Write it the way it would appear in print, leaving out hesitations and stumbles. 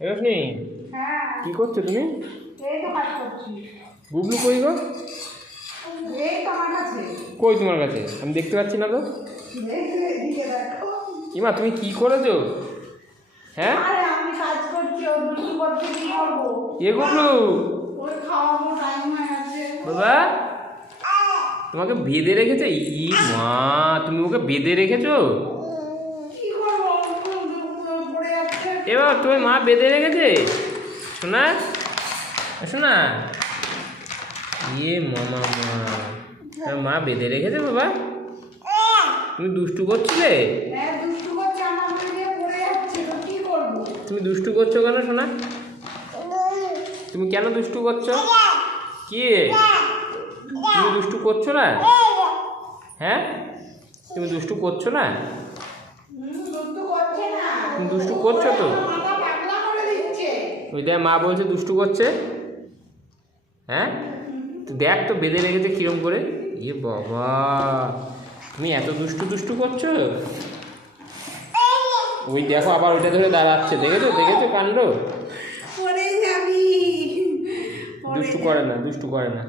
রোশনি, হ্যাঁ, কি করছো তুমি? এই তো কাজ করছি। গুবলু কই গো? এই তো আমার কাছে। কই তোমার কাছে? আমি দেখতে পাচ্ছি না তো। এদিকে দেখো। ইমা, তুমি কি করেছো? হ্যাঁ, আরে আমি কাজ করছি, ও দুষ্টু করতে কি করবো? এ গুবলু ওই খাওয়াবো, টাইম হয়ে গেছে। বাবা, তোমাকে বেঁধে রেখেছে? ই মা, তুমি ওকে বেঁধে রেখেছো? কি করবো? পড়ে যাচ্ছে। এবার তোমার মা বেঁধে রেখেছে? শোনা শোনা, ইয়ে মামা মা, তোমার মা বেঁধে রেখেছে বাবা? তুমি দুষ্টু করছিলে? হ্যাঁ, দুষ্টু করছে, আমার উপরে দিয়ে পড়ে যাচ্ছে, তো কি করবো? তুমি দুষ্টু করছো কেন শোনা? তুমি কেন দুষ্টু করছো? কি, তুমি দুষ্টু করছো না? হ্যাঁ, তুমি দুষ্টু করছো না? দুষ্টু করছে না। তুমি দুষ্টু করছো তো? মাথা পাগলা করে দিচ্ছে। ওই দেখ, মা বলছে দুষ্টু করছে। হ্যাঁ, তো দেখ তো বেঁধে রেখেছে কিরম করে। ইয়ে বাবা, তুমি এত দুষ্টু দুষ্টু করছো? ওই দেখো, আবার ওইটা ধরে দাঁড়াচ্ছে, দেখেছো দেখেছো কাণ্ড। পড়ে যাবি। দুষ্টু করে না, দুষ্টু করে না।